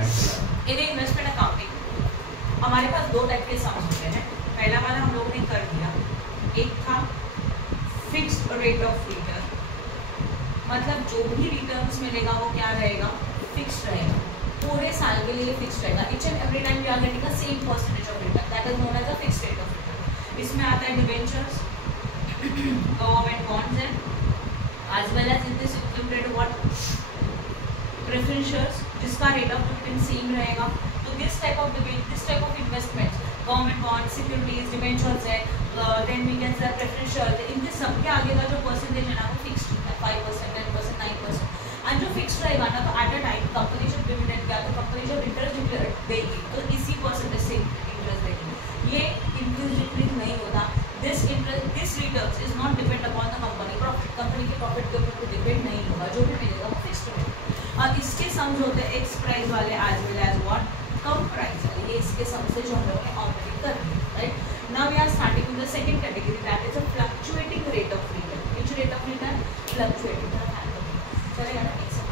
इन investment accounting हमारे पास दो type के सम्स होते हैं। पहला वाला हम लोगों ने कर दिया, एक था फिक्स्ड रेट ऑफ रिटर्न, मतलब जो भी रिटर्न मिलेगा वो क्या रहेगा, फिक्स्ड रहेगा, पूरे साल के लिए फिक्स्ड रहेगा। Each and every time we are getting the same percentage of return, that is known as a fixed rate of return. इसमें आता है debentures, government bonds and as well as in this included what preference shares जिसका rate of return same रहेगा। तो this type of investment, government bond, securities, debentures है, then we can say preference share, इनके सबके आगे का जो percentage है ना वो फिक्स्ड है, 5%, 10%, 9%। एंड जो फिक्स्ड रहेगा ना, तो एट अ टाइम कंपनी जब डिविडेंड क्या, तो कंपनी जब इंटरेस्ट डिक्लेयर देगी तो इसी परसेंटेज से इंटरेस्ट देगी। ये इंक्रीज डिक्रीज नहीं होता। This return is not depend upon the company profit, company के प्रॉफिट के ऊपर डिपेंड नहीं होगा, जो भी मिलेगा वो फिक्स्ड रहेगा। और इसके सम जो होते हैं एक्स प्राइस वाले as well as what cum price वाले, ये इसके सम से जो हम लोगों ने ऑलरेडी कर दिया, right. Now we are starting with the second category, that is a fluctuating rate of return. Which rate of return? Fluctuating. चलेगा ना, एक से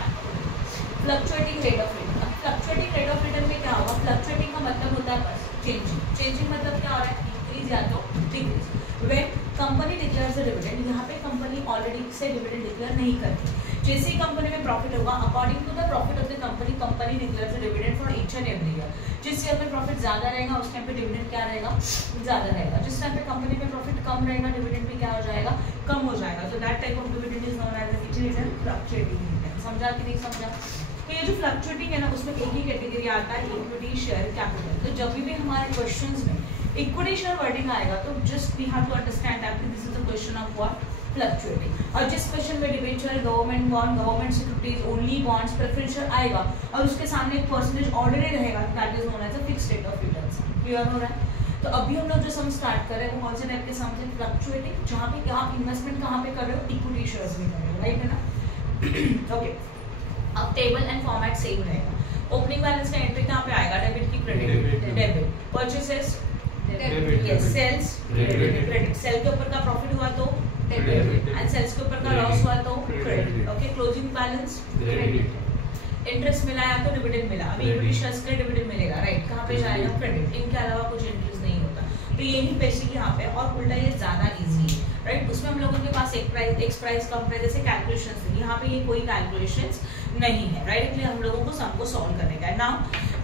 fluctuating rate of return. Fluctuating rate of return में क्या होगा, फ्लक्चुएटिंग का मतलब होता है बस चेंजिंग। चेंजिंग मतलब क्या हो रहा है, इंक्रीज या तो decrease. When company declares the dividend, यहाँ पे कंपनी ऑलरेडी से डिविडेंड डिक्लेयर नहीं करती। जैसे ही कंपनी में प्रॉफिट होगा, according to the profit of the company, company declares the dividend for each and every year. जिस ईयर में प्रॉफिट ज्यादा रहेगा उस टाइम पे डिविडेंड क्या रहेगा, ज्यादा रहेगा। जिस टाइम पे कंपनी में प्रॉफिट कम रहेगा, डिविडेंड भी क्या हो जाएगा, कम हो जाएगा। तो that type of dividend is known as which return, fluctuating return. समझा कि नहीं समझा? तो ये जो फ्लक्चुएटिंग है ना, उसमें एक ही कैटेगरी आता है, इक्विटी शेयर कैपिटल। तो जब भी हमारे क्वेश्चंस में इक्विटी शेयर वर्डिंग आएगा तो just we have to understand that this is the question of what, fluctuating. और जिस क्वेश्चन में debenture, government bond, government securities, only bonds, preference share आएगा और उसके सामने एक परसेंटेज ऑर्डिनरी रहेगा, that is known as a fixed rate of return. Clear हो रहा है? तो अभी हम लोग जो सम स्टार्ट कर रहे हैं वो कौन से टाइप के सम से, फ्लक्चुएटिंग, जहाँ पे आप इन्वेस्टमेंट कहाँ पे कर रहे हो, इक्विटी शेयर्स में कर रहे हो, राइट है ना। ओके, अब टेबल एंड फॉर्मेट सेम रहेगा। ओपनिंग बैलेंस का एंट्री कहाँ पे आएगा, डेबिट की credit, debit, purchases yes, sales credit, sale के ऊपर का प्रॉफिट हुआ तो डेबिट, एंड सेल्स के ऊपर का लॉस हुआ तो credit. Okay, closing balance credit, interest मिला या तो डिविडेंड मिला, अभी इक्विटी शेयर्स का डिविडेंड मिलेगा, राइट, कहाँ पे जाएगा, क्रेडिट। इनके अलावा कुछ एंट्रीज नहीं होता। तो यही बेसिक यहाँ पे, और उल्टा ये ज्यादा इजी है, राइट। उसमें हम लोगों के पास एक प्राइस, एक्स प्राइस, कम प्राइस जैसे कैलकुलेशंस थी, यहाँ पे ये कोई कैलकुलेशंस नहीं है, राइट। इसलिए हम लोगों को सम को सॉल्व करने का है। नाउ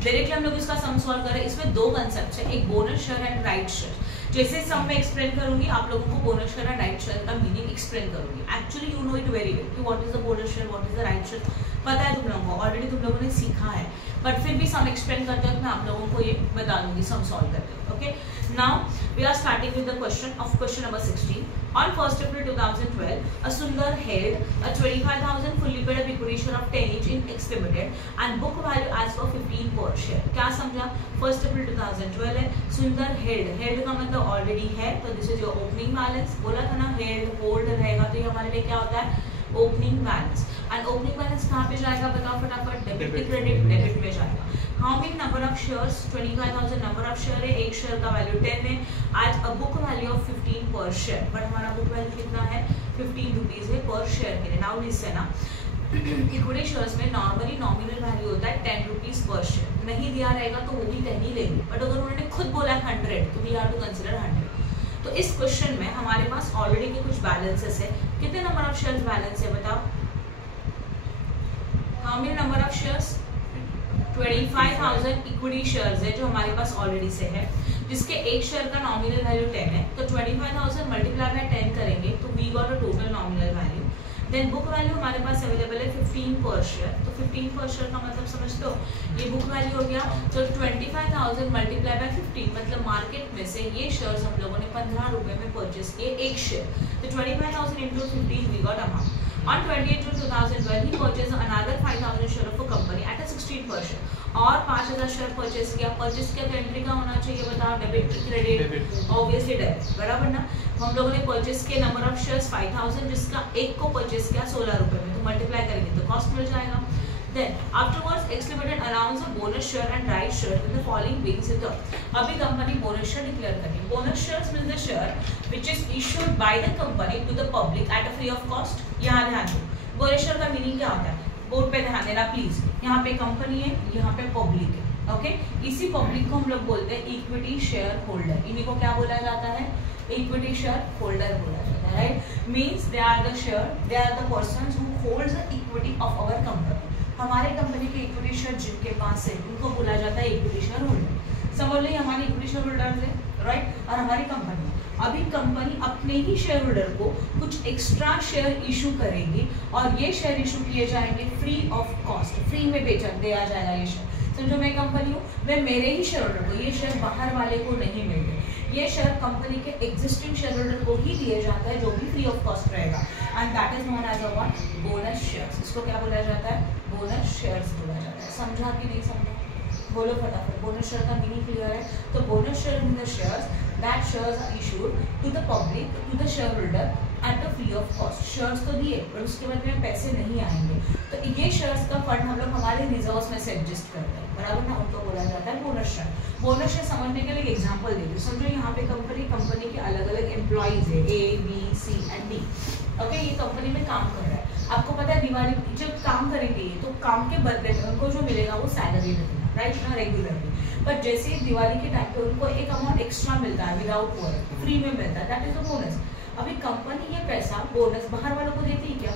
डायरेक्टली हम लोग इसका सम सॉल्व करें। इसमें दो कंसेप्ट है, एक bonus share and right share. जैसे सम में एक्सप्लेन करूंगी, आप लोगों को bonus share and right share का मीनिंग एक्सप्लेन करूंगी। Actually you know it very well कि what is the bonus share, what is the right share, पता है तुम लोगों को, ऑलरेडी तुम लोगों ने सीखा है, बट फिर भी सम एक्सप्लेन करते वक्त मैं आप लोगों को ये बता दूंगी सम सॉल्व करते वक्त। Okay, now we are starting with the question number 16. On 1st April 2012, a Sundar held a 25,000 fully paid up equity share of 10 each in X Limited and book value as for 15 per share. क्या समझा? 1st April 2012 है, सुंदर held का मतलब already है, तो this is your opening balance. बोला था ना होल्ड रहेगा, तो ये हमारे लिए क्या होता है, opening balance. And opening balance कहाँ पे जाएगा बताओ फटाफट, डेबिट की क्रेडिट, डेबिट में जाएगा। How many number of shares, 25,000 number of share है, एक शेयर का वैल्यू 10 है, आज अ बुक वैल्यू ऑफ 15 पर शेयर, बट हमारा बुक वैल्यू कितना है, 15 रुपीज है पर शेयर के लिए। नाउ लिसन ना, इक्विटी शेयर्स में नॉर्मली नॉमिनल वैल्यू होता है 10 रुपीज पर शेयर, नहीं दिया रहेगा तो वो भी 10 ही लेंगे, बट अगर उन्होंने खुद बोला 100 तो वी हैव टू कंसीडर 100। तो इस क्वेश्चन में हमारे पास ऑलरेडी के कुछ बैलेंसेस है। कितने नंबर ऑफ शेयर्स बैलेंस है बताओ, how many number of shares, 25,000 equity shares है जो हमारे पास ऑलरेडी से है, जिसके एक शेयर का नॉमिनल वैल्यू 10 है। तो 25,000 मल्टीप्लाई बाय 10 करेंगे तो we got a total nominal value. Then book value हमारे पास अवेलेबल है 15 पर शेयर, तो 15 पर शेयर का मतलब समझते हो, ये बुक वैल्यू हो गया। तो 25,000 मल्टीप्लाई बाय 15 मतलब मार्केट में से ये शेयर्स हम लोगों ने 15 रुपए में परचेस किए एक शेयर, तो 25,000 into 15 we got amount. On 28 June 2012, he purchased another 5,000 share of a company at a 16 per share. और 5,000 शेयर परचेस किया तो एंट्री का होना चाहिए बताओ, डेबिट क्रेडिट, ऑब्वियसली डेबिट, बराबर ना। हम लोगों ने परचेस किए नंबर ऑफ शेयर्स 5,000, जिसका एक को परचेस किया 16 रुपए में, तो मल्टीप्लाई करेंगे तो कॉस्ट मिल जाएगा। Then afterwards, X Limited announced a bonus share and right share in the following being the अभी कंपनी बोनस शेयर डिक्लेयर करेगी। Bonus shares means the share which is issued by the company to the public at a free of cost। यहाँ ध्यान दो, bonus share का meaning क्या होता है, board पे ध्यान देना प्लीज, यहाँ पे कंपनी है, यहाँ पे पब्लिक है, ओके। इसी पब्लिक को हम लोग बोलते हैं इक्विटी शेयर होल्डर। इन्हीं को क्या बोला जाता है? इक्विटी शेयर होल्डर बोला जाता है, right. Means they are the persons who holds the equity of our company. हमारे कंपनी के इक्विटी शेयर जिनके पास है उनको बोला जाता है इक्विटी शेयर होल्डर। समझ लो हमारी इक्विटी शेयर होल्डर है, राइट। और हमारी कंपनी, अभी कंपनी अपने ही शेयर होल्डर को कुछ एक्स्ट्रा शेयर इशू करेगी और ये शेयर इशू किए जाएंगे फ्री ऑफ कॉस्ट, फ्री में दिया जाएगा ये शेयर। समझो मैं कंपनी हूँ, मैं मेरे ही शेयर होल्डर को, ये शेयर बाहर वाले को नहीं मिलते, ये शेयर कंपनी के एग्जिस्टिंग शेयर होल्डर को ही दिया जाता है जो भी फ्री ऑफ कॉस्ट रहेगा, and that is known as a what? Bonus shares. इसको क्या बोला जाता है? बोनस शेयर्स बोला जाता है। समझा कि नहीं समझा? बोलो फटाफट। बोनस शेयर का मीनिंग क्लियर है? तो bonus share in the shares that shares are issued to the public, to the share holder at the free of cost. Shares तो दिए पर उसके बाद में पैसे नहीं आएंगे, तो ये शेयर्स का फंड हम लोग हमारे रिजर्व्स में से एडजस्ट करते हैं, बराबर ना। उनको बोला जाता है बोनस शेयर। बोनस शेयर समझने के लिए एग्जांपल देती हूँ। समझो यहाँ पे कंपनी के अलग अलग एम्प्लॉइज है, A, B, C and D, okay. ये कंपनी में काम कर रहा है। आपको पता है दिवाली जब काम करेंगे ये, तो काम के बदले में उनको जो मिलेगा वो सैलरी मिलेगा, राइट ना, रेगुलरली। बट जैसे ही दिवाली के टाइम पे उनको एक अमाउंट एक्स्ट्रा मिलता है विदाउट वर्क, फ्री में मिलता है, दैट इज अ बोनस। अभी कंपनी ये पैसा बोनस बाहर वालों को देती है क्या?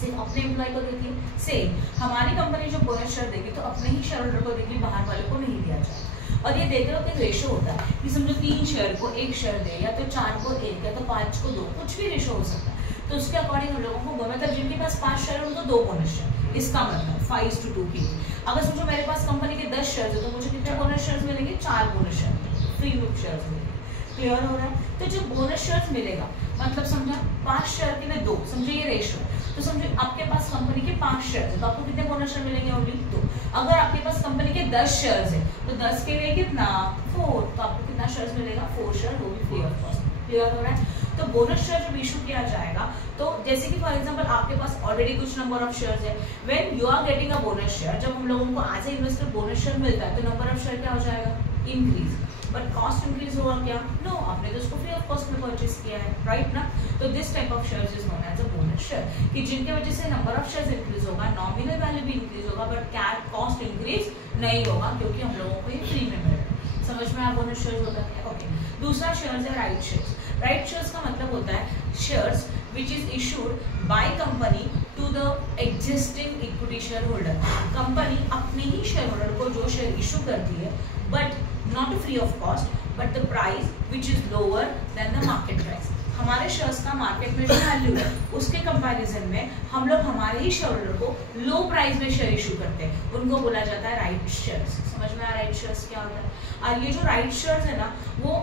सिर्फ अपने एम्प्लॉय को देती है। सेम हमारी कंपनी जो बोनस शेयर देगी तो अपने ही शेयर होल्डर को देगी, बाहर वाले को नहीं दिया जाए। और ये देते वक्त रेशो होता है कि समझो 3 शेयर को 1 शेयर दे, या तो 4 को 1, या तो 5 को 2, कुछ भी रेशो हो सकता है। तो उसके अकॉर्डिंग हम लोगों को, मतलब जिनके पास 5 शेयर है उनको 2 बोनस शेयर, इसका मतलब 5:2 की। अगर सोचो मेरे पास कंपनी के 10 शेयर है तो मुझे कितने बोनस शेयर मिलेंगे? 4 बोनस शेयर, फ्री में शेयर मिलेंगे। क्लियर हो रहा है? तो जो बोनस शेयर मिलेगा मतलब समझा 5 शेयर के लिए 2, समझो ये रेशो। तो समझो आपके पास कंपनी के 5 शेयर है तो आपको कितने बोनस शेयर मिलेंगे? ओनली 2। अगर आपके पास कंपनी के 10 शेयर है तो 10 के लिए कितना? 4, तो आपको कितना शेयर मिलेगा? 4 शेयर, वो भी फ्री ऑफ कॉस्ट। क्लियर हो रहा है? तो बोनस शेयर जब इशू किया जाएगा तो जैसे कि फॉर एग्जांपल आपके पास ऑलरेडी कुछ नंबर ऑफ शेयर्स है, when you are getting a bonus share, जब हम लोगों को as a investor bonus share मिलता है तो नंबर ऑफ शेयर क्या हो जाएगा? इंक्रीज। बट कॉस्ट इंक्रीज होगा क्या? नो, आपने तो उसको फ्री ऑफ कॉस्ट में परचेज किया है, राइट ना। तो this type of shares is known as a bonus share, कि जिनके वजह से नंबर ऑफ शेयर्स इंक्रीज होगा, नॉमिनल वैल्यू भी इंक्रीज होगा, बट कॉस्ट इंक्रीज नहीं होगा क्योंकि हम लोगों को ये फ्री में मिल रहा है। समझ में आ बोनस शेयर्स होता है? ओके। दूसरा शेयर्स है राइट शेयर्स। राइट शेयर्स का मतलब होता है shares which is issued by company to the existing equity share holder. Company अपने ही शेयर होल्डर को जो शेयर इशू करती है, but not free of cost, but the price which is lower than the market price. हमारे shares का market में जो वैल्यू है उसके कंपैरिजन में हम लोग हमारे ही शेयर होल्डर को लो प्राइस में शेयर इशू करते हैं, उनको बोला जाता है राइट शेयर्स। समझ में आया राइट शेयर्स क्या होता है? और ये जो राइट शेयर्स है ना, वो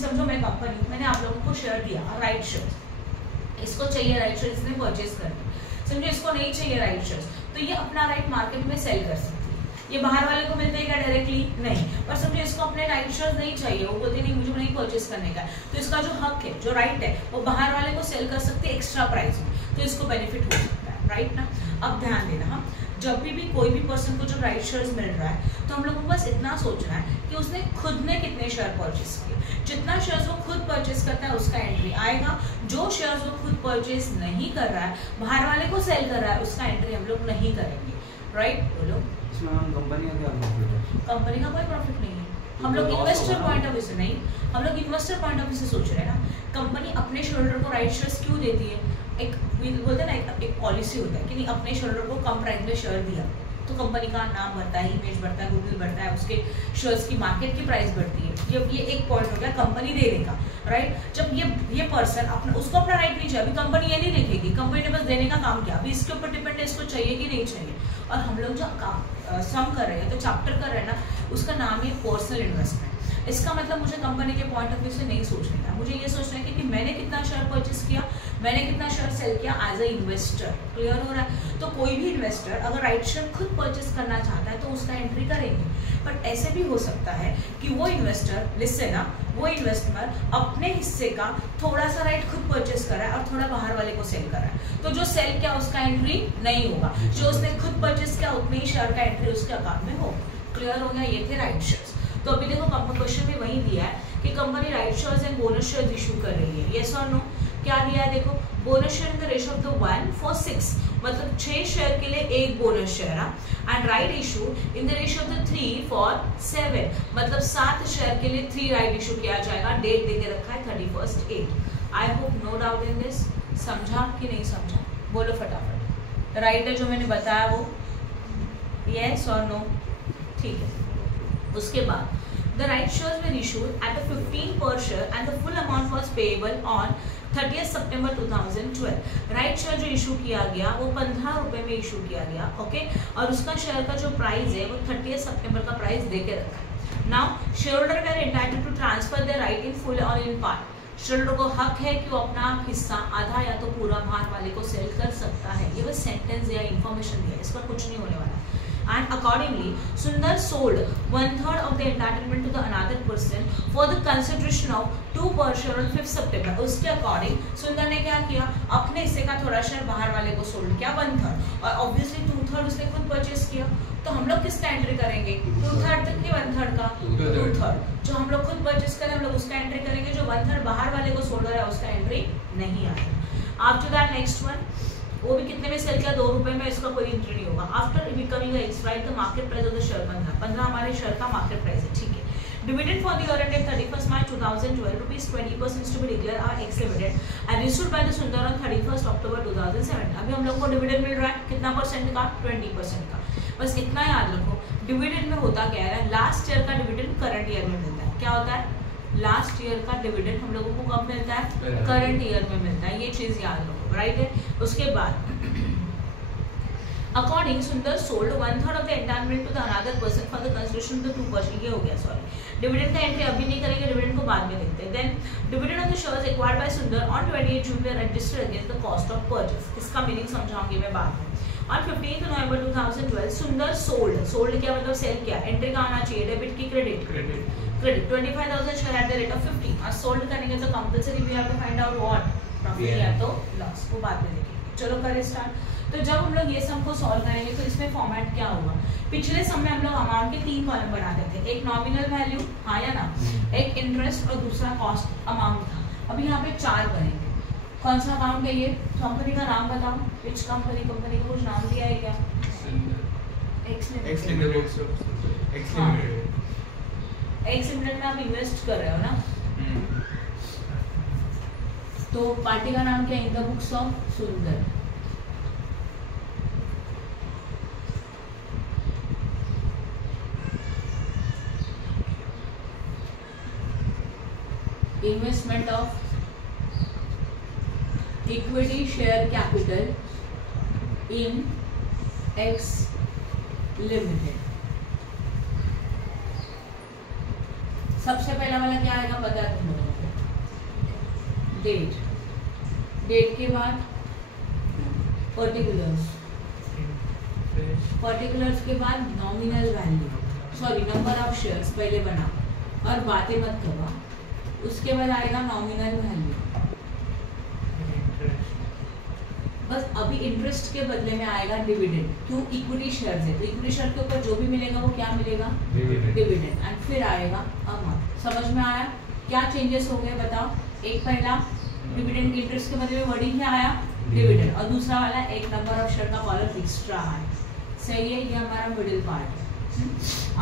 समझो मैं कंपनी हूँ, मैंने आप लोगों को शेयर दिया राइट शेयर्स, इसको चाहिए राइट शेयर्स, इसने परचेज कर दिया। समझो इसको नहीं चाहिए राइट शेयर्स, तो ये अपना राइट मार्केट में सेल कर सकती है। ये बाहर वाले को मिलते हैं क्या डायरेक्टली? नहीं। पर समझो इसको अपने राइट शेयर्स नहीं चाहिए, वो बोलते नहीं मुझे नहीं परचेज करने का, तो इसका जो हक है, जो राइट है, वो बाहर वाले को सेल कर सकते हैं एक्स्ट्रा प्राइस में, तो इसको बेनिफिट हो सकता है, राइट ना। अब ध्यान देना, हम जब भी कोई भी पर्सन को जो राइट शेयर्स मिल रहा है तो हम लोगों को बस इतना सोचना है कि उसने खुद ने कितने शेयर परचेज किए। जितना शेयर्स वो खुद परचेज करता है उसका एंट्री आएगा, जो शेयर्स वो खुद परचेज नहीं कर रहा है, बाहर वाले को सेल कर रहा है, उसका एंट्री हम लोग नहीं करेंगे, राइट। बोलो कंपनी का क्या प्रॉफिट है? कंपनी का कोई प्रॉफिट नहीं है। हम लोग इन्वेस्टर पॉइंट ऑफ व्यू से नहीं, हम लोग इन्वेस्टर पॉइंट ऑफ व्यू से सोच रहे हैं ना। कंपनी अपने शेयर होल्डर को राइट शेयर्स क्यों देती है? एक बोलते हैं ना, एक पॉलिसी होता है कि नहीं, अपने शेयर होल्डर को कम प्राइस में शेयर दिया तो कंपनी का नाम बढ़ता है, इमेज बढ़ता है, गुडविल बढ़ता है, उसके शेयर्स की मार्केट की प्राइस बढ़ती है। ये एक पॉइंट हो गया कंपनी देने का, राइट। जब ये पर्सन अपना उसको अपना राइट नहीं चाहिए, अभी कंपनी ये नहीं देखेगी, कंपनी ने बस देने का काम किया, अभी इसके ऊपर डिपेंड है इसको चाहिए कि नहीं चाहिए। और हम लोग जो सम कर रहे हैं, तो चैप्टर कर रहे हैं ना, उसका नाम है पर्सनल इन्वेस्टमेंट। इसका मतलब मुझे कंपनी के पॉइंट ऑफ व्यू से नहीं सोचना है, मुझे ये सोचना है कि मैंने कितना शेयर परचेस किया, मैंने कितना शेयर सेल किया एज अ इन्वेस्टर। क्लियर हो रहा है? तो कोई भी इन्वेस्टर अगर राइट शेयर खुद परचेस करना चाहता है तो उसका एंट्री करेंगे, बट ऐसे भी हो सकता है कि वो इन्वेस्टर, लिसन ना, वो इन्वेस्टर अपने हिस्से का थोड़ा सा राइट खुद परचेस कर रहा है और थोड़ा बाहर वाले को सेल कर रहा है, तो जो सेल किया उसका एंट्री नहीं होगा, जो उसने खुद परचेस किया उतने ही शेयर का एंट्री उसके अकाउंट में होगा। क्लियर हो गया? ये थे राइट शेयर्स। तो अभी देखो क्वेश्चन में वही दिया है कि company right shares and bonus shares issue कर रही है, येस और नो। क्या दिया है देखो, bonus share in the ratio of the 1 for 6, मतलब 6 शेयर के लिए एक bonus share, and right issue in the ratio of the 3 for 7, मतलब 7 शेयर के लिए 3 राइट इशू किया जाएगा। डेट देके रखा है 31st 8। I hope no doubt in this. समझा कि नहीं समझा, बोलो फटाफट। राइट है जो मैंने बताया वो, यस और नो, ठीक है। उसके बाद the right shares were issued at a 15 per share and the full amount was payable on 30th September 2012। Right share जो इशू किया गया वो 15 रुपए में इशू किया गया, ओके, और उसका शेयर का जो प्राइस है वो 30th सितंबर का प्राइस देके रखा है। Now shareholder were entitled to transfer their right in full और इन पार्ट। शेयरहोल्डर को हक है कि वो अपना हिस्सा आधा या तो पूरा बाहर वाले को सेल कर सकता है। ये बस सेंटेंस या इंफॉर्मेशन दिया, इस पर कुछ नहीं होने वाला। And accordingly, Sundar sold 1/3 of the entitlement to the another person for the consideration of 2 per share on 5th September। उसके अकॉर्डिंग सुंदर ने क्या किया, अपने हिस्से का थोड़ा शेयर बाहर वाले को सोल्ड किया 1/3, और ऑब्वियसली 2/3 उसने खुद परचेस किया। तो हम लोग किसका एंट्री करेंगे, 2/3 तक की 1/3 का, 2/3 जो हम लोग खुद परचेस करें हम लोग उसका एंट्री करेंगे, जो 1/3 बाहर वाले को सोल्ड हो रहा है उसका एंट्री नहीं आएगा। आफ्टर दैट नेक्स्ट वन, वो भी कितने में सेल किया, 2 रुपए में, इसका कोई एंट्री नहीं होगा। After becoming ex right the market price of the share 15 हमारे शेयर का मार्केट प्राइस है, ठीक है। Dividend for the year ended 31st March 2012 rupees 20% to be declare are ex dividend and issued by the Sundar on 31st October 2007। अभी हम लोग को dividend मिल रहा है कितना परसेंट का, 20% का। बस इतना याद रखो, डिविडेंड में होता क्या है, लास्ट ईयर का डिविडेंड करंट ईयर में मिलता है। क्या होता है, लास्ट ईयर का डिविडेंड हम लोगों को कब मिलता है, करंट ईयर में मिलता है। ये चीज याद रखो, राइट है। उसके बाद According, Sundar sold 1/3 of the entitlement to the another person for the consideration of the 2%। ये हो गया, सॉरी। डिविडेंड का एंट्री अभी नहीं करेंगे, डिविडेंड को बाद में देखते हैं। Then dividend of the shares acquired by Sundar on 28 June were registered against the cost of purchase। इसका मीनिंग समझाऊंगी मैं बाद में। On 15th November 2012 सुंदर सोल्ड क्या मतलब सेल किया, एंट्री का आना चाहिए डेबिट की credit 25,000 share at the rate of 50। और सोल्ड करेंगे तो compulsory we have to find out what profit या तो लॉस, वो बाद में देखेंगे। चलो करें स्टार्ट। तो जब हम लोग ये सम को सॉल्व करेंगे तो इसमें फॉर्मेट क्या होगा, पिछले सम में हम लोग अमाउंट के 3 कॉलम बनाते थे, एक नॉमिनल वैल्यू, हाँ या ना, एक इंटरेस्ट और दूसरा कॉस्ट अमाउंट था। अभी यहाँ पे 4 बनेंगे। कौन सा अमाउंट है ये, कंपनी का नाम बताओ, विच कंपनी का कुछ नाम दिया है क्या, एक्स लिमिटेड में आप इन्वेस्ट कर रहे हो ना, तो पार्टी का नाम क्या, इन द बुक्स ऑफ सुंदर। Investment of equity share capital in x limited. सबसे पहला वाला क्या आएगा बता तुम लोगों को, डेट के बाद पर्टिकुलर्स के बाद nominal value, sorry number of shares पहले बना और बातें मत करवा। उसके बाद आएगा नॉमिनल वैल्यू, बस अभी इंटरेस्ट के बदले में आएगा डिविडेंड, क्यों, इक्विटी शेयर्स है तो इक्विटी शेयर के ऊपर जो भी मिलेगा वो क्या मिलेगा, डिविडेंड, एंड फिर आएगा अमाउंट। समझ में आया क्या चेंजेस हो गए बताओ। एक पहला डिविडेंड इंटरेस्ट के बदले में वर्डिंग क्या आया, डिविडेंड, और दूसरा वाला एक नंबर ऑफ शेयर का कॉलम एक्स्ट्रा है। सही है, ये हमारा मिडिल पार्ट है।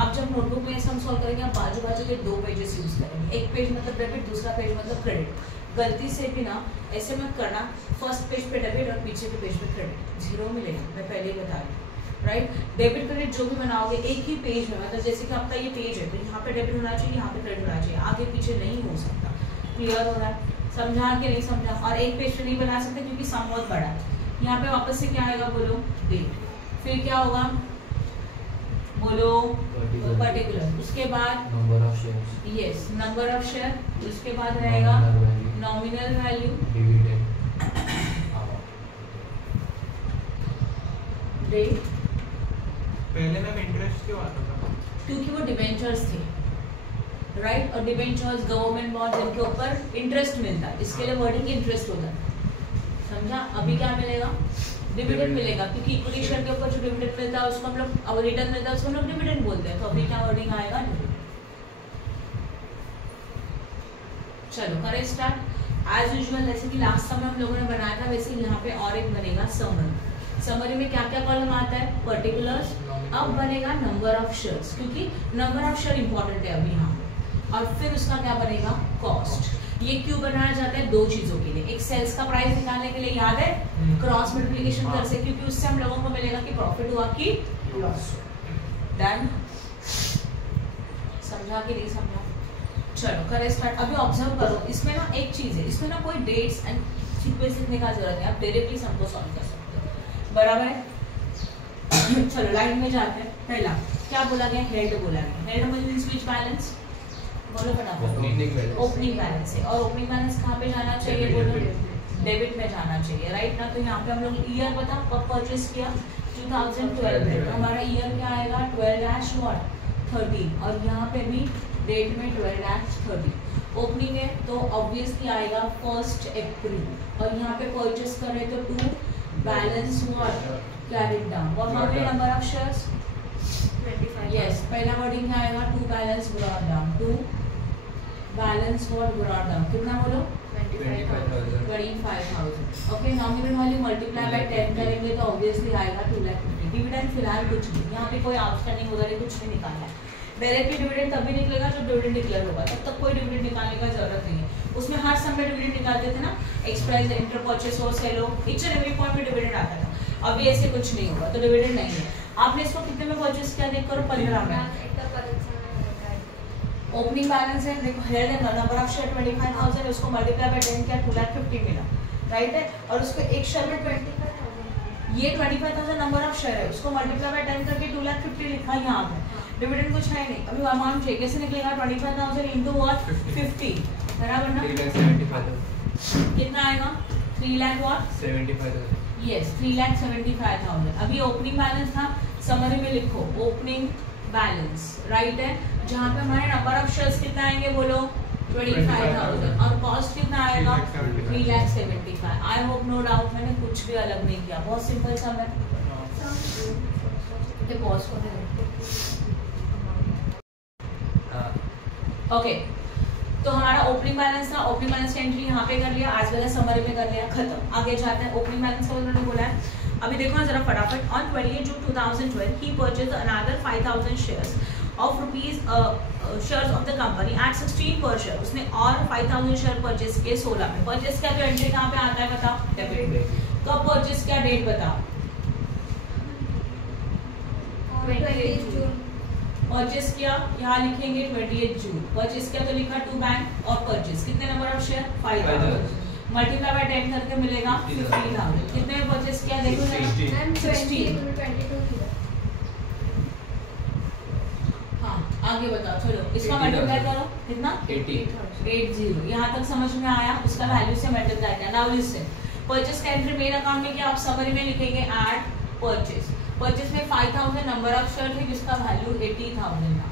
आप जब नोटबुक में सम सॉल्व करेंगे आप बाजू बाजू के 2 पेजेस यूज करेंगे, एक पेज मतलब डेबिट, दूसरा पेज मतलब क्रेडिट। गलती से भी ना ऐसे मत करना, फर्स्ट पेज पे डेबिट और पीछे के पेज पे क्रेडिट, 0 मिलेगा, मैं पहले ही बता रही, राइट। डेबिट क्रेडिट जो भी बनाओगे एक ही पेज में, मतलब जैसे कि आपका ये पेज है तो यहाँ पे डेबिट होना चाहिए, यहाँ पे क्रेडिट होना चाहिए, आगे पीछे नहीं हो सकता। क्लियर हो रहा है, समझा कि नहीं समझा। और एक पेज पे नहीं बना सकते क्योंकि सम बहुत बड़ा है। यहाँ पे वापस से क्या आएगा बोलो, डेट, फिर क्या होगा बोलो, पर्टिकुलर, उसके बाद number of shares, yes number of share, उसके बाद रहेगा नॉमिनल वैल्यू, डिविडेंड, डेट। पहले में इंटरेस्ट क्यों आता था, क्योंकि वो डिबेंचर्स थे, राइट, और डिबेंचर्स गवर्नमेंट बॉन्ड जिनके ऊपर इंटरेस्ट मिलता है, इसके लिए वर्डिंग इंटरेस्ट होता है, समझा। अभी क्या मिलेगा, डिविडेंड मिलेगा, क्योंकि इक्विटी शेयर के ऊपर जो डिविडेंड मिलता है उसको हम लोग, अब रिटर्न मिलता है उसको हम लोग डिविडेंड बोलते हैं। तो अभी क्या वर्डिंग आएगा, डिविडेंड। चलो करें स्टार्ट। एज यूजुअल जैसे कि लास्ट समय हम लोगों ने बनाया था वैसे यहाँ पे और एक बनेगा समरी। समरी में क्या क्या कॉलम आता है, पर्टिकुलर्स, अब बनेगा नंबर ऑफ शेयर्स क्योंकि नंबर ऑफ शेयर इंपॉर्टेंट है अभी यहाँ, और फिर उसका क्या बनेगा, कॉस्ट। ये क्यों बनाया जाता है, दो चीजों के लिए, एक सेल्स का प्राइस निकालने के लिए, याद है क्रॉस मल्टीप्लिकेशन कर से, क्योंकि उससे हम लोगों को मिलेगा कि प्रॉफिट हुआ कि लॉस। डन, समझा कि नहीं समझा? चलो करें स्टार्ट। अभी ऑब्जर्व करो, इसमें ना एक चीज है, इसमें ना कोई डेट्स एंड सीक्वेंस लिखने का जरूरत है, आप डायरेक्टली सबको सॉल्व कर सकते हो, बराबर है। चलो लाइन में जाते हैं। पहला क्या बोला गया, हेड बोला गया। हेड मींस व्हिच बैलेंस, बोलो फटाफट। ओपनिंग बैलेंस है, और ओपनिंग बैलेंस कहाँ पे जाना चाहिए, बोलो डेबिट में जाना चाहिए, राइट ना। तो यहाँ पे हम लोग ईयर बता कब परचेस किया, 2012 में, तो हमारा ईयर क्या आएगा, 12-13, और यहाँ पे भी डेट में 12-13। ओपनिंग है तो ऑब्वियसली आएगा 1 अप्रैल, और यहाँ पे परचेस कर रहे तो 2 balance what carried down, what are the number of shares, 25। Yes, पहला वर्डिंग क्या आएगा, 2 balance brought down, 2 balance what brought down, कितना बोलो 25,000। Okay, nominal value multiply by 10 करेंगे तो ऑब्वियसली आएगा 2,50,000। डिविडेंड फिलहाल कुछ नहीं, यहाँ पे कोई आउटस्टैंडिंग वगैरह कुछ नहीं निकालना है। डायरेक्टली डिविडेंड तभी निकलेगा जब डिविडेंड डिक्लेयर होगा, तब तक कोई डिविडेंड निकालने का जरूरत नहीं है। उसमें हर समय डिविडेंड निकालते थे ना, एक्सप्रेस, इंटर, परचेस और sale, each and every point में डिविडेंड आता था। अभी ऐसे कुछ नहीं होगा, तो डिविडेंड नहीं है। आपने इसको कितने में परचेस किया, देख करो 15 में। ओपनिंग बैलेंस है, देखो हेड है, नंबर ऑफ शेयर 25,000 है, उसको मल्टीप्लाई बाय 10 किया 2,50,000 मिला, राइट है। और उसको एक शेयर में 25,000, ये 25,000 नंबर ऑफ शेयर है, उसको मल्टीप्लाई बाय 10 करके 2,50,000 लिखा यहाँ पे। डिविडेंड कुछ है नहीं, अभी अमाउंट चाहिए, कैसे निकलेगा, 25,000 इंटू व्हाट 50, बराबर ना, कितना आएगा, 3,75,000। यस, 3,75,000। अभी ओपनिंग बैलेंस था, समरी में लिखो ओपनिंग बैलेंस, राइट है, जहाँ पे हमारे नंबर ऑफ शेयर्स कितना आएंगे, बोलो 25,000, और कॉस्ट कितना आएगा 3,75,000। आई होप नो डाउट, मैंने कुछ भी अलग नहीं किया, बहुत सिंपल सा। मैं पॉज कर दे। ओके, तो हमारा ओपनिंग बैलेंस था, ओपनिंग बैलेंस की एंट्री यहाँ पे कर लिया, आज वाला समरी में कर लिया, खत्म। आगे जाते हैं, ओपनिंग बैलेंस का उन्होंने बोला है, अभी देखो जरा फटाफट। On 28 June 2012 he purchased another 5,000 shares of rupees shares of the company at 16 पर शेयर। उसने और 5,000 शेयर परचेस किए 16 में। परचेस किया तो एंट्री कहाँ पे आता है, बताओ, डेबिट में। कब परचेस किया, डेट बताओ, 28 जून। परचेस किया, यहाँ लिखेंगे 28 जून। परचेस किया तो लिखा 2 बैंक, और परचेस कितने number of share 5,000, multiply by 10 करके मिलेगा 15,000। कितने में परचेस किया, देखो 60। हाँ, आगे बताओ, चलो इसका मल्टीप्लाई करो, कितना 80। यहाँ तक समझ में आया, उसका वैल्यू से मल्टीप्लाई किया। नाउ लिसन, परचेस का एंट्री मेन अकाउंट में क्या, आप समरी में लिखेंगे ऐड परचेस। परचेस में 5,000 नंबर ऑफ शेयर थे, जिसका वैल्यू 80,000 था।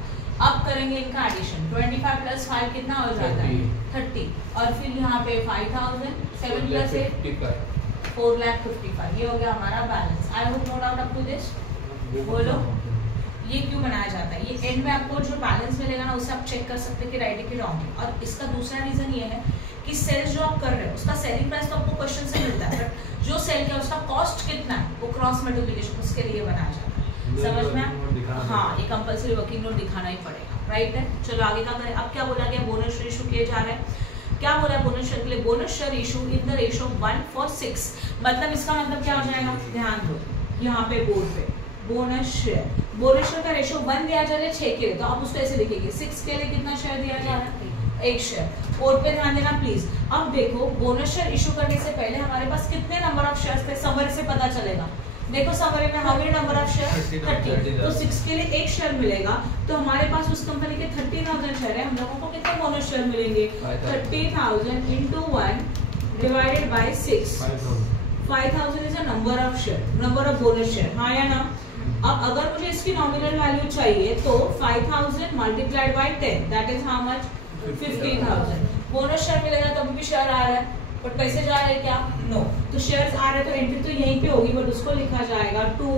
अब करेंगे इनका एडिशन, 25 प्लस 5 कितना हो जाता है 30, और फिर यहाँ पे 5,000, 7 प्लस 8 4,55,000। ये हो गया हमारा balance. I hope no doubt up to this. बोलो ये क्यों बनाया जाता है, ये एंड में आपको जो बैलेंस मिलेगा ना, उससे आप चेक कर सकते हैं कि राइट है कि रॉन्ग है। और इसका दूसरा रीजन ये है कि सेल्स जो आप कर रहे हो उसका सेलिंग प्राइस तो आपको क्वेश्चन से मिलता है, बट जो सेल किया उसका कॉस्ट कितना है, वो क्रॉस मल्टीप्लिकेशन उसके लिए बनाया जाता है। समझ में? हाँ, ये कंपल्सरी वर्किंग नोट दिखाना ही पड़ेगा, राइट है। चलो आगे क्या करें। अब क्या बोला गया, बोनस इशू किए जा रहे हैं। क्या बोला है बोनस शेयर के लिए, bonus share issue in the ratio 1:6। मतलब इसका मतलब क्या हो जाएगा, ध्यान दो यहाँ पे बोर्ड पे, बोनस शेयर का रेशियो 1 दिया जा रहा है 6 के लिए, तो आप उसको ऐसे लिखेंगे 6 के लिए कितना शेयर दिया जा रहा है, 1 शेयर। बोर्ड पे ध्यान देना प्लीज। अब देखो बोनस शेयर इशू करने से पहले हमारे पास कितने नंबर ऑफ शेयर्स थे, समरी से पता चलेगा। देखो समरी में how many number of share 30, तो 6 के लिए 1 शेयर मिलेगा, तो हमारे पास उस कंपनी के 30,000 शेयर है, हम लोगों को कितने बोनस शेयर मिलेंगे 30,000 into 1 divided by 6। 5,000 is a number of share, number of bonus share, हाँ या ना। अब अगर मुझे इसकी नॉमिनल वैल्यू चाहिए तो 5,000 multiplied by 10 that is how much 50,000। Bonus share मिलेगा तो अभी भी शेयर आ रहा है, बट पैसे जा रहे हैं क्या, नो। तो शेयर्स आ रहे हैं तो एंट्री तो यहीं पे होगी, बट उसको लिखा जाएगा टू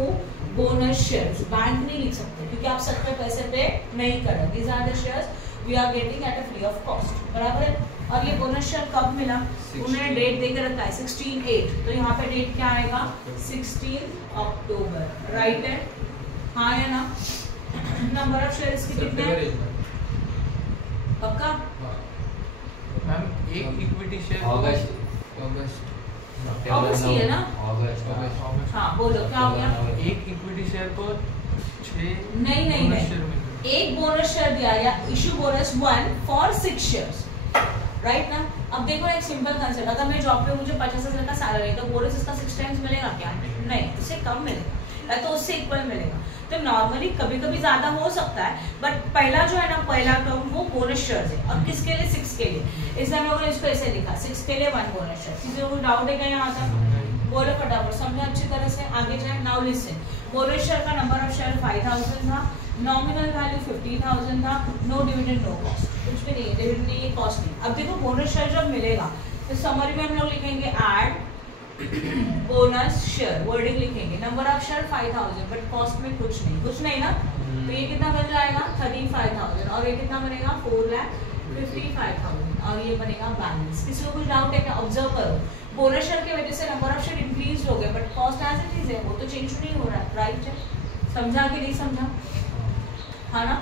बोनस शेयर्स। बैंक नहीं लिख सकते क्योंकि आप सच में पैसे पे नहीं कर रहे। These are the shares we are getting at a free of cost, बराबर है। और ये बोनस शेयर कब मिला, उन्होंने डेट देकर रखा है 16/8, तो यहाँ पे डेट क्या आएगा 16 अक्टूबर, राइट है, हाँ या ना। नंबर ऑफ शेयर्स के कितने हैं पक्का? मैम एक इक्विटी शेयर अगस्त ऑगस्ट ही है ना? अगस्त हाँ बोलो क्या हो गया? एक इक्विटी शेयर को 6 नहीं, एक बोनस शेयर दिया या issue bonus 1 for 6 shares, right ना। अब देखो एक सिंपल कंसेप्ट, अगर मैं जॉब पे मुझे 50,000 का सैलरी है तो बोनस इसका 6 टाइम्स मिलेगा क्या? नहीं, उससे कम मिलेगा या तो उससे इक्वल मिलेगा। तो नॉर्मली कभी कभी ज्यादा हो सकता है, बट पहला जो है ना, पहला टर्म वो बोनस शेयर्स है। और किसके लिए? 6 के लिए, इसलिए हम लोगों ने इसको ऐसे लिखा 6 के लिए 1 बोनस शेयर। किसी को डाउट है क्या यहाँ तक? बोलो फटाफट, समझो अच्छी तरह से, आगे जाए। नाउ लिसन, बोनस शेयर का नंबर ऑफ शेयर 5000 था, नॉमिनल वैल्यू 50,000 था, नो डिविडेंड नो कॉस्ट, कुछ भी नहीं है, डिविडेंड नहीं है, कॉस्ट नहीं। अब देखो बोनस शेयर जब मिलेगा तो समरी में हम लोग लिखेंगे ऐड बोनस शेयर, वर्डिंग लिखेंगे, number of share 5000, but cost में कुछ नहीं ना। तो ये कितना बन जाएगा 35,000, और ये कितना बनेगा 4,55,000, और ये बनेगा बैलेंस। किसी को कुछ डाउट है क्या? ऑब्जर्व करो, बोनस शेयर की वजह से नंबर ऑफ शेयर इंक्रीज हो गए, but cost as it is है, वो तो चेंज नहीं हो रहा है, राइट है। समझा कि नहीं समझा? हाँ ना।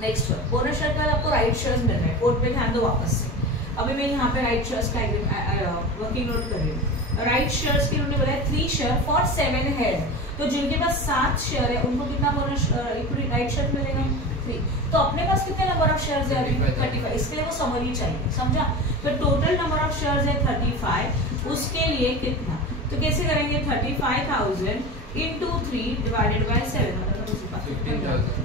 नेक्स्ट वन, बोनस शेयर के बाद आपको राइट शेयर्स मिल रहे हैं, कोड पे ध्यान दो वापस से। अभी मैं यहाँ पे राइट शेयर्स का वर्किंग नोट कर रही हूँ। राइट शेयर्स की उन्होंने बताया 3 शेयर फॉर 7 हेड, तो जिनके पास 7 शेयर है उनको कितना बोनस राइट शेयर मिलेगा 3। तो अपने पास कितने नंबर ऑफ शेयर्स है अभी 35, इसके लिए वो समरी चाहिए, समझा। तो टोटल नंबर ऑफ शेयर्स है 35, उसके लिए कितना, तो कैसे करेंगे 35,000 इंटू 3 डिवाइडेड बाय 7, मतलब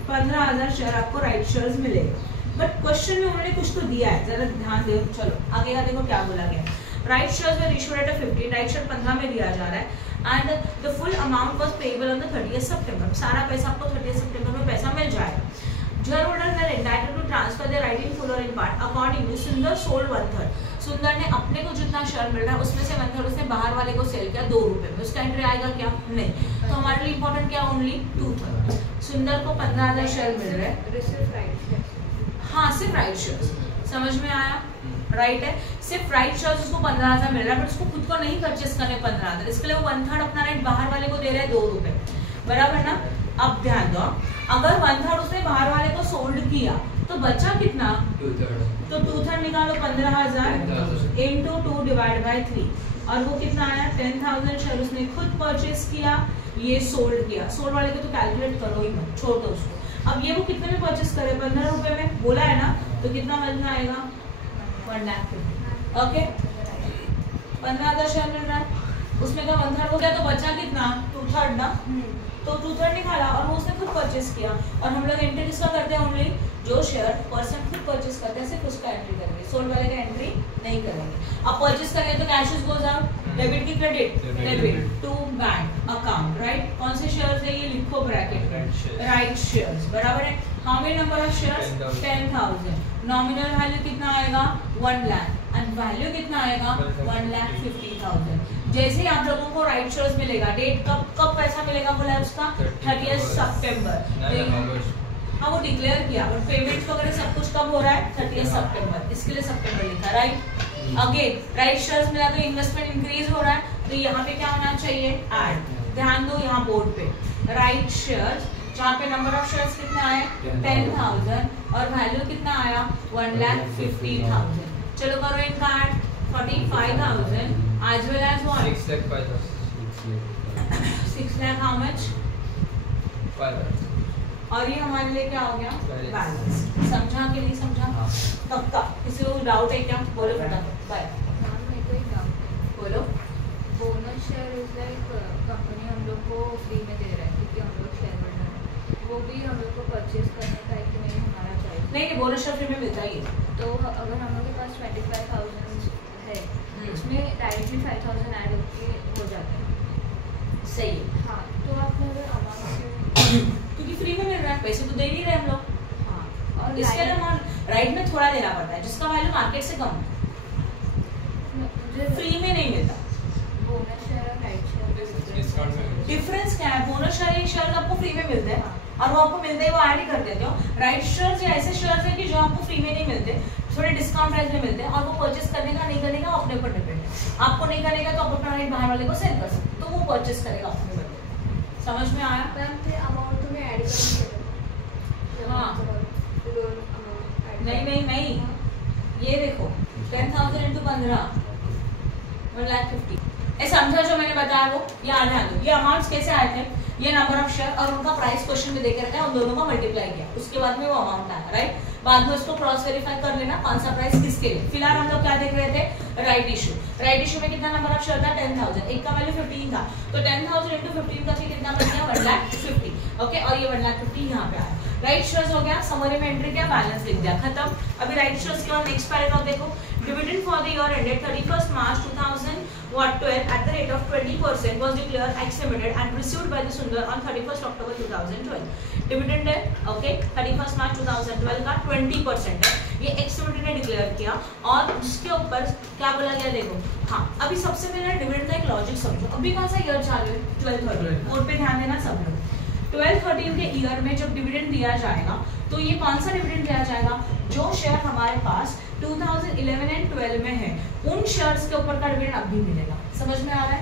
15,000 शेयर आपको राइट शेयर्स मिलेगा। बट क्वेश्चन में उन्होंने कुछ तो दिया है, जरा ध्यान दो। चलो आगे का देखो क्या बोला गया। Right shares were issued at 15, right share 15 में दिया जा रहा है, and the full amount was payable on the 30th सितंबर, सारा पैसा आपको 30th सितंबर में पैसा मिल जाएगा। Shareholders are entitled to transfer their right in full or in part. Accordingly, सुंदर sold 1/3. सुंदर ने अपने को जितना शेयर मिल रहा है उसमें से 1/3 उसने बाहर वाले को सेल किया 2 रुपए में, उसका एंट्री आएगा क्या? नहीं। तो हमारे लिए इंपॉर्टेंट क्या? ओनली 2/3। सुंदर को 15,000 शेयर मिल रहे हैं, हाँ सिर्फ राइट शेयर्स, समझ में आया? राइट है, सिर्फ राइट शेयर्स उसको 15,000 मिल रहा है, बट उसको खुद को नहीं परचेस करने 15,000, इसके लिए वो 1/3 अपना राइट बाहर वाले को दे रहे हैं 2 रुपए, बराबर ना। अब ध्यान दो, अगर 1/3 उसने बाहर वाले को सोल्ड किया तो बचा कितना? 2/3, तो 2/3 निकालो, 15,000 इंटू 2 डिवाइड बाय 3, और वो कितना आया 10,000 शेयर उसने खुद परचेस किया, ये सोल्ड किया। सोल्ड वाले को तो कैलकुलेट करो ही मत, छोड़ दो उसको। अब ये वो कितने में परचेस करे? 15 रुपए में बोला है ना, तो कितना मिलना आएगा 1 लाख। ओके, 15,000 शेयर मिल रहा है, उसमें का 1/3 हो गया, तो बचा कितना 2/3 ना, तो 2/3 निकाला और वो उसने खुद परचेस किया। और हम लोग एंट्री किसका करते हैं? ओनली जो शेयर पर्सन खुद परचेस करते हैं सिर्फ उसका एंट्री करेंगे, सोल्ड वाले का एंट्री नहीं करेंगे। अब परचेस करेंगे तो कैश गोज आउट, डेबिट की credit, debit to bank account, right. कौन से शेयर्स है ये लिखो ब्रैकेट में, राइट शेयर्स, बराबर है। How many number of shares? 10,000। Nominal value कितना आएगा 1 लाख, एंड वैल्यू कितना आएगा 1,50,000। जैसे ही आप लोगों को राइट शेयर्स मिलेगा, डेट कब पैसा मिलेगा बोला है उसका 30th सितंबर, हाँ वो डिक्लेयर किया, बट पेमेंट वगैरह सब कुछ कब हो रहा है 30th सितंबर, इसके लिए सितंबर लिखा, राइट। अगेन राइट शेयर्स मिला तो इन्वेस्टमेंट इंक्रीज हो रहा है, तो यहाँ पे क्या होना चाहिए? ऐड। ध्यान दो यहाँ बोर्ड पे राइट शेयर्स, जहाँ पे नंबर ऑफ शेयर्स कितना आया 10,000 और वैल्यू कितना आया 1,50,000। चलो करो इनका add, 45,000 as well as what? 6 lakh how much? 5,000। और ये हमारे लिए क्या हो गया? बैलेंस। समझा कि नहीं समझा? पक्का? किसी को डाउट है क्या? बोलो फटाफट। बाय। बोलो। Bonus share is like company हम लोग को फ्री में दे रहा है क्योंकि हम लोग शेयर होल्डर हैं, वो भी हम लोग को परचेज करने का है कि नहीं हमारा चाहिए। नहीं बोनस शेयर फ्री में मिलता ही है। तो अगर हम लोग के पास 25,000 है, उसमें डायरेक्टली 5,000 ऐड हो जाता है। सही है। हाँ, तो आपने अगर अमाउंट क्योंकि फ्री में मिल रहा है, पैसे तो दे नहीं रहे हम लोग। हाँ, और इसके अलावा राइट में थोड़ा देना पड़ता है जिसका वैल्यू मार्केट से कम है, फ्री में नहीं मिलता। बोनस शेयर और राइट शेयर डिस्काउंट में डिफरेंस क्या है? बोनस शेयर एक शेयर आपको फ्री में मिलता है, और वो आपको मिलते ही वो ऐड ही कर देते हो। राइट शेयर्स या ऐसे शेयर्स है कि जो आपको फ्री में नहीं मिलते, थोड़े डिस्काउंट प्राइस में मिलते हैं, और वो परचेस करने का नहीं करने का अपने ऊपर डिपेंड है। आपको नहीं करने का तो आप अपना राइट बाहर वाले को सेल कर सकते हो, तो वो परचेस करेगा अपने ऊपर। समझ में आया? मैम फिर अमाउंट तुम्हें ऐड करना पड़ेगा। हाँ। नहीं, ये देखो 10,000 into 15 1,50,000। समझा जो मैंने बताया वो याद है। ये अमाउंट्स कैसे आए थे, ये नंबर ऑफ शेयर और उनका प्राइस क्वेश्चन में देकर रखा है, उन दोनों का मल्टीप्लाई किया, उसके बाद में वो अमाउंट आया, राइट। बाद में उसको क्रॉस वेरीफाई कर लेना कौन सा प्राइस किसके लिए। फिलहाल हम लोग क्या देख रहे थे, राइट इशू। राइट इशू में कितना नंबर ऑफ शेयर था, 10,000, एक का वैल्यू 15 था, तो 10,000 into 15 का कितना बन गया, 1,50,000। ओके, और ये 1,50,000 यहाँ पे आया। राइट शेयर्स हो गया, समरी में एंट्री किया, बैलेंस लिख दिया, खत्म। अभी राइट शेयर्स के बाद नेक्स्ट पैराग्राफ देखो, dividend for the year ended 31st March 2012 at the rate of 20% was declared ex limited and received by the Sundar on 31st October 2012। Dividend है, ओके, 31st March 2012 का 20% है, ये ex limited ने declare किया, और उसके ऊपर क्या बोला गया देखो। हाँ, अभी सबसे पहले डिविडेंड का एक लॉजिक समझो। अभी कौन सा ईयर चालू है, 12-13, बोर्ड पे ध्यान देना सब लोग। 12-13 के ईयर में जब डिविडेंड दिया जाएगा तो ये कौन सा डिविडेंड दिया जाएगा, जो शेयर हमारे पास 2011 एंड 12 में है उन शेयर्स के ऊपर का डिविडेंड अब भी मिलेगा। समझ में आ रहा है?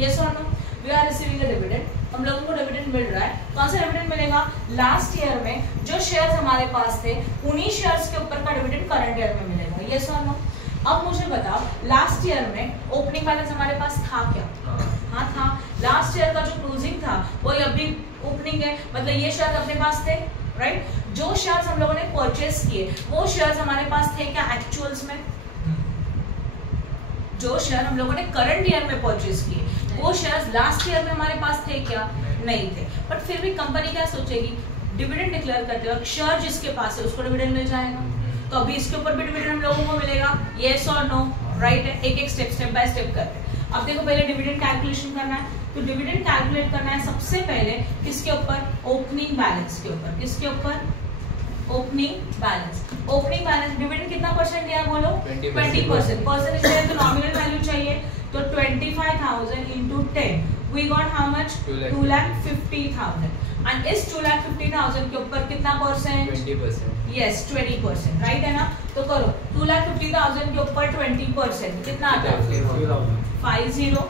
यस और no? We are receiving a dividend, हम लोगों को डिविडेंड मिल रहा है। कौन सा डिविडेंड मिलेगा, लास्ट ईयर में जो शेयर्स हमारे पास थे उन्हीं शेयर्स के ऊपर का डिविडेंड करंट ईयर में मिलेगा। यस और नो? अब मुझे बताओ, लास्ट ईयर में ओपनिंग बैलेंस हमारे पास था क्या? हाँ था। लास्ट ईयर का जो क्लोजिंग था वो अभी ओपनिंग है, मतलब ये शेयर अपने पास थे, राइट। जो शेयर्स हम लोगों ने परचेस किए वो शेयर्स हमारे पास थे क्या एक्चुअल्स में? जो शेयर हम लोगों ने करंट ईयर में परचेस किए वो शेयर्स लास्ट ईयर में हमारे पास थे क्या? नहीं थे। बट फिर भी कंपनी क्या सोचेगी, डिविडेंड डिक्लेयर करते वक्त शेयर जिसके पास है उसको डिविडेंड मिल जाएगा, तो अभी इसके ऊपर भी डिविडेंड हम लोगों को मिलेगा। यस और नो? राइट है। एक एक स्टेप बाय स्टेप करते हैं। अब देखो, पहले डिविडेंड कैलकुलेशन करना है, तो डिविडेंड कैलकुलेट करना है सबसे पहले किसके ऊपर, ओपनिंग बैलेंस के ऊपर। किसके ऊपर? Opening balance. Opening balance dividend कितना परसेंट दिया है बोलो? 20%। परसेंटेज चाहिए तो नॉमिनल वैल्यू चाहिए, तो 25,000 into 10 we got how much? 2,50,000। And इस 2,50,000 के ऊपर कितना परसेंट? 20%। यस, 20%, राइट है ना। तो करो, 2,50,000 के ऊपर 20% कितना आता है? 50।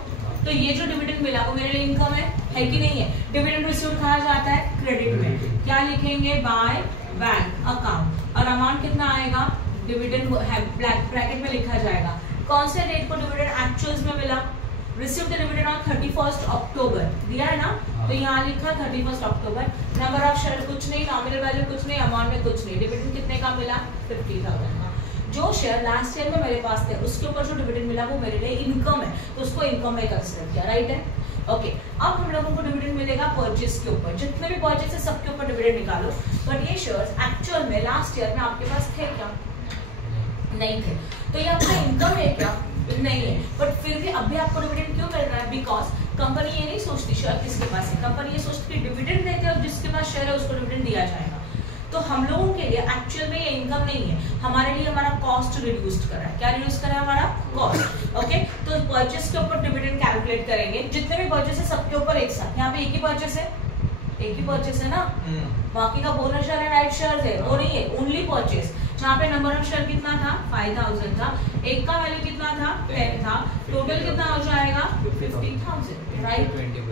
तो ये जो डिविडेंड मिला वो मेरे लिए इनकम है कि नहीं है? डिविडेंड रिसीव्ड कहा जाता है क्रेडिट में, क्या लिखेंगे, बाय बैंक अकाउंट, और अमाउंट कितना आएगा, डिविडेंड ब्रैकेट में लिखा जाएगा। कौन से डेट को डिविडेंड एक्चुअल्स में मिला, receive the dividend on 31st October दिया है ना, तो यहाँ लिखा 31st October। Number of share कुछ नहीं, नॉमिनल वैल्यू कुछ नहीं, अमाउंट में कुछ नहीं, डिविडेंड कितने का मिला, 50,000 का। जो शेयर लास्ट ईयर में मेरे पास थे उसके ऊपर जो डिविडेंड मिला वो मेरे लिए इनकम है, तो उसको इनकम में कंसीडर किया, राइट है। ओके, अब हम लोगों को डिविडेंड मिलेगा परचेस के ऊपर, जितने भी परचेस है सबके ऊपर डिविडेंड निकालो। बट ये शेयर्स एक्चुअल में लास्ट ईयर में आपके पास थे क्या? नहीं थे, तो ये आपका इनकम है क्या? नहीं है। बट फिर भी अभी आपको डिविडेंड क्यों मिल रहा है? बिकॉज कंपनी ये नहीं सोचती शेयर किसके पास है, कंपनी ये सोचती है डिविडेंड देते हैं और जिसके पास शेयर है उसको डिविडेंड दिया जाएगा। तो हम लोगों के लिए एक्चुअल में ये इनकम नहीं है, हमारे लिए हमारा कॉस्ट रिड्यूस कर रहा है। क्या रिड्यूस कर रहा है? हमारा कॉस्ट। ओके, तो परचेस के ऊपर डिविडेंड कैलकुलेट करेंगे, जितने भी परचेस है सबके ऊपर एक साथ। यहाँ पे एक ही परचेस है, एक ही परचेस है ना, बाकी का बोनस शेयर है, राइट शेयर है, वो नहीं है, ओनली परचेस। जहाँ पे नंबर ऑफ शेयर कितना था, 5,000 था, एक का वैल्यू कितना था, 10 था, टोटल कितना हो जाएगा, 50,000, राइट।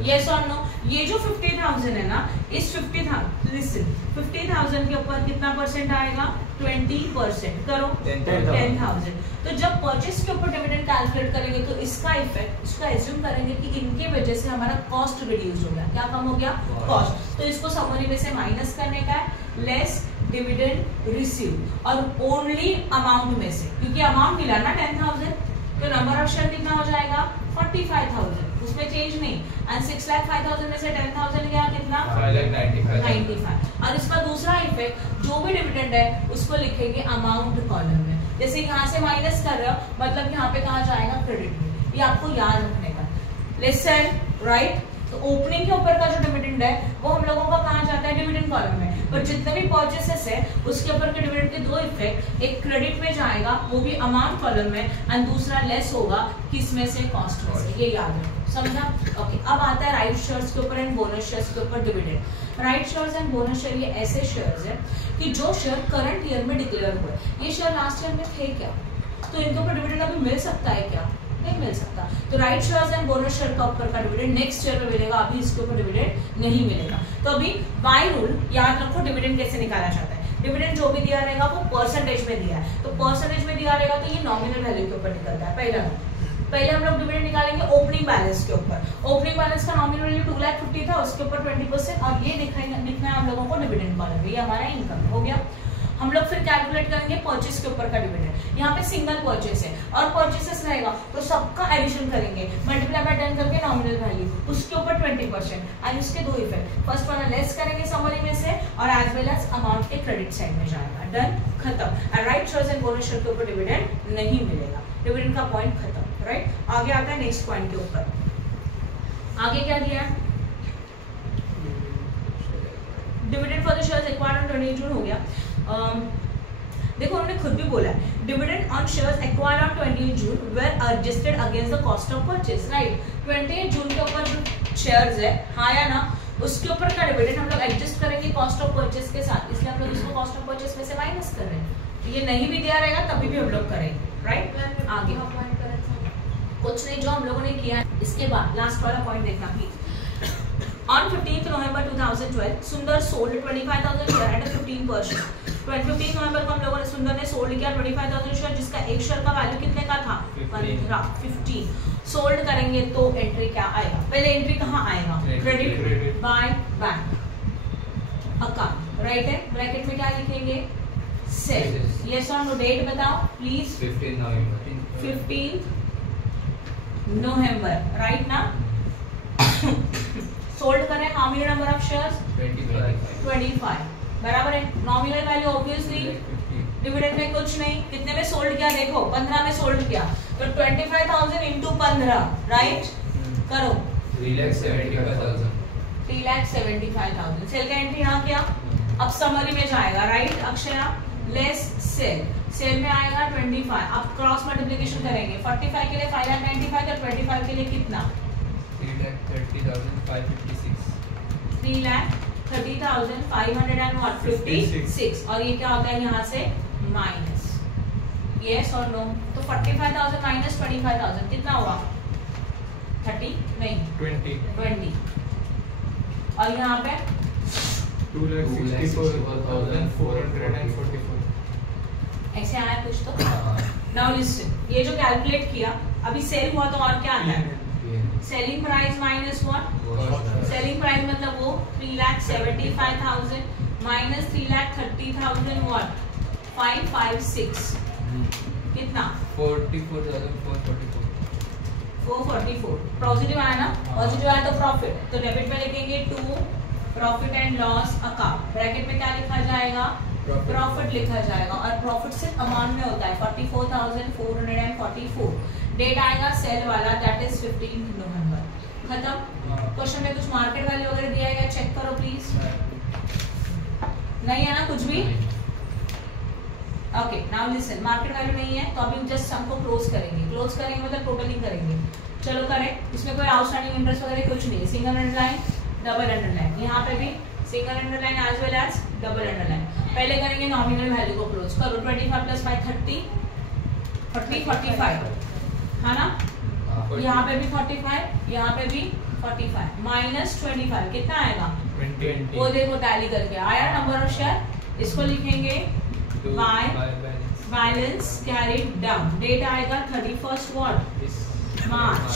यस और नो? ये जो 50,000 है ना, इस 50,000 के ऊपर कितना परसेंट आएगा, 20%। करो 10,000। तो जब परचेस के ऊपर डिविडेंड कैलकुलेट करेंगे तो इसका इफेक्ट, इसका एज्यूम करेंगे कि इनके वजह से हमारा कॉस्ट रिड्यूस हो गया। क्या कम हो गया? कॉस्ट। तो इसको समरी में से माइनस करने का है, लेस डिविडेंड रिसीव, और ओनली अमाउंट में से, क्योंकि अमाउंट मिला ना 10,000, तो नंबर ऑफ शेयर कितना हो जाएगा, 45,000, उसमें चेंज नहीं। एंड 6,05,000 में से 10,000 गया कितना, 5,95। और इसका दूसरा इफेक्ट, जो भी डिविडेंड है उसको लिखेंगे अमाउंट कॉलम में। जैसे यहाँ से माइनस कर रहे हो, मतलब यहाँ पे कहा जाएगा क्रेडिट में, ये आपको याद रखने का। Listen, right. तो ओपनिंग के ऊपर का जो डिविडेंड है वो हम लोगों का कहा जाता है डिविडेंड कॉलम में, और जितने भी परचेसेस है उसके ऊपर के डिविडेंड के दो इफेक्ट, एक क्रेडिट में जाएगा वो भी अमाउंट कॉलम में, एंड दूसरा लेस होगा किसमें से, कॉस्ट में से। ये याद रखो, समझा? ओके, अब आता है राइट शेयर्स के ऊपर एंड बोनस शेयर्स के ऊपर dividend. Right shares and bonus share ये ऐसे शेयर्स है कि जो शेयर करंट ईयर में डिक्लेयर हुए, ये शेयर लास्ट ईयर में थे क्या, तो इनके ऊपर डिविडेंड अभी मिल सकता है क्या, नहीं मिल सकता। तो right shares and bonus share का ऊपर का डिविडेंड नेक्स्ट ईयर में मिलेगा, अभी इसके ऊपर डिविडेंड नहीं मिलेगा। तो अभी बाय रूल याद रखो डिविडेंड कैसे निकाला जाता है। डिविडेंड जो भी दिया रहेगा वो परसेंटेज में दिया है, तो परसेंटेज में दिया रहेगा तो ये नॉमिनल वैल्यू के ऊपर निकलता है। पहले हम लोग डिविडेंड निकालेंगे ओपनिंग बैलेंस के ऊपर। ओपनिंग बैलेंस का नॉमिनल वैल्यू 2,50,000 था, उसके ऊपर 20% और ये दिखना है हम लोगों को डिविडेंड कॉलम, ये हमारा इनकम हो गया। हम लोग फिर कैलकुलेट करेंगे परचेस के ऊपर का डिविडेंड। यहाँ पे सिंगल परचेस है और परचेसेस रहेगा तो सबका एडिशन करेंगे, मल्टीप्लाई बाय 10 करके नॉमिनल वैल्यू, उसके ऊपर 20% एंड उसके दो इफेक्ट, फर्स्ट वाला लेस करेंगे समरी में से और एज वेल एज अमाउंट के क्रेडिट साइड में जाएगा। डन, खत्म। Right shares and bonus share के ऊपर डिविडेंड नहीं मिलेगा, डिविडेंड का पॉइंट खत्म। राइट, आगे आता है नेक्स्ट पॉइंट के ऊपर। आगे क्या दिया है, dividend for the shares acquired on 28 June हो गया। देखो उन्होंने खुद भी बोला है dividend on shares acquired on 28 June were adjusted against the cost of purchase. Right, 28 जून के ऊपर जो शेयर्स है, हाँ या ना, उसके ऊपर का डिविडेंड हम लोग एडजस्ट करेंगे कॉस्ट ऑफ परचेज के साथ, इसलिए हम लोग इसको कॉस्ट ऑफ परचेज में से माइनस कर रहे हैं। तो ये नहीं भी दिया रहेगा तभी भी हम लोग करेंगे। राइट, आगे कुछ नहीं जो हम लोगों ने किया है। इसके बाद लास्ट वाला पॉइंट देखना प्लीज। ऑन 15 नवंबर 2012 सुंदर सोल्ड 25,000 शेयर एट 15%। 15 नवंबर को हम लोगों ने सुंदर ने सोल्ड किया 25,000 शेयर, जिसका एक शेयर का वैल्यू कितने का था, 15 सोल्ड करेंगे तो एंट्री क्या आएगा, पहले एंट्री कहाँ आएगा, credit by bank account. Right है, ब्रैकेट में क्या लिखेंगे, सेल। यस और नो, डेट बताओ प्लीज। 15 नवंबर, राइट ना। सोल्ड करें how many number of shares, 25, बराबर है। नॉमिनल वैल्यू ऑब्वियसली डिविडेंड में कुछ नहीं, कितने में सोल्ड किया देखो, 15 में सोल्ड किया, तो 25,000 इंटू 15, राइट करो, 3,75,000। 3,75,000 सेल का एंट्री यहाँ किया। अब समरी में जाएगा, राइट अक्षया, लेस सेल, सेल में आएगा 25। अब क्रॉस मल्टीप्लिकेशन करेंगे, 45 के लिए 5,95 और 25 के लिए कितना, 3,30,556। 3,30,556 और ये क्या होता है यहाँ से माइनस, यस और नो। तो 45,000 माइनस 25,000 कितना हुआ, 30 नहीं 20 और यहाँ पे 2,64,444। ऐसे आया कुछ तो। नाउ लिसन, ये जो कैलकुलेट किया अभी सेल हुआ तो और क्या आता है, selling price minus what, selling price मतलब वो 3,75,000 माइनस 3,30,000 व्हाट 556 कितना 444 पॉजिटिव आया ना, पॉजिटिव आया तो प्रॉफिट, तो डेबिट में लिखेंगे to profit and loss account, bracket में क्या लिखा जाएगा, प्रॉफिट लिखा जाएगा और प्रॉफिट सिर्फ अमाउंट में होता है 44,444। डेट आएगा सेल वाला दैट इज 15 नवंबर। खत्म। क्वेश्चन में कुछ मार्केट वैल्यू वगैरह दिया गया, चेक करो प्लीज। नहीं है ना कुछ भी, okay. Now listen, market value नहीं है तो अभी जस्ट हमको क्लोज करेंगे मतलब टोटलिंग करेंगे। चलो करें, इसमें कोई आउटस्टैंडिंग इंटरेस्ट वगैरह कुछ नहीं है। सिंगल अंडरलाइन डबल अंडरलाइन, यहाँ पे भी single underline as well as double underline. पहले करेंगे नॉमिनल वैल्यू को क्लोज करो, 25 प्लस 5 30 45 है ना, यहाँ पे भी 45, यहाँ पे भी 45 माइनस 25 कितना आएगा 20। वो देखो टैली करके आया नंबर ऑफ शेयर, इसको लिखेंगे by balance carried down, date आएगा 31 मार्च।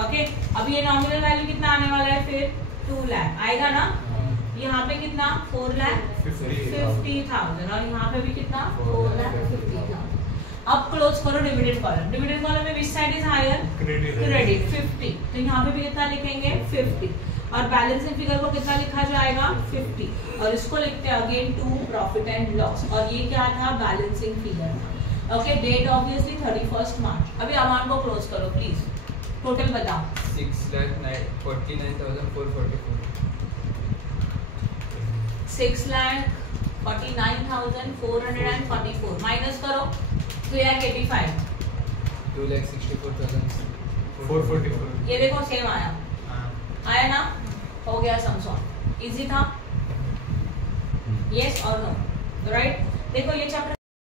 ओके, अब ये नॉमिनल वैल्यू कितना आने वाला है फिर 2 लाख आएगा ना, यहाँ पे कितना 4,50,000 और यहाँ पे भी कितना 4,50,000। अब क्लोज करो डिविडेंड कॉलम में which side is higher, credit 50, तो यहाँ पे भी कितना लिखेंगे 50 और बैलेंसिंग फिगर को कितना लिखा जाएगा 50 और इसको लिखते हैं again to profit and loss और ये क्या था balancing figure. Okay, date obviously 31 March. अभी अमाउंट को क्लोज करो प्लीज, टोटल बताओ 6,49,444। 6,49,444 माइनस करो 3,85 2,64,444। ये देखो सेम आया ना, हो गया सम सॉल्व, इजी था। यस और नो, राइट। देखो ये चैप्टर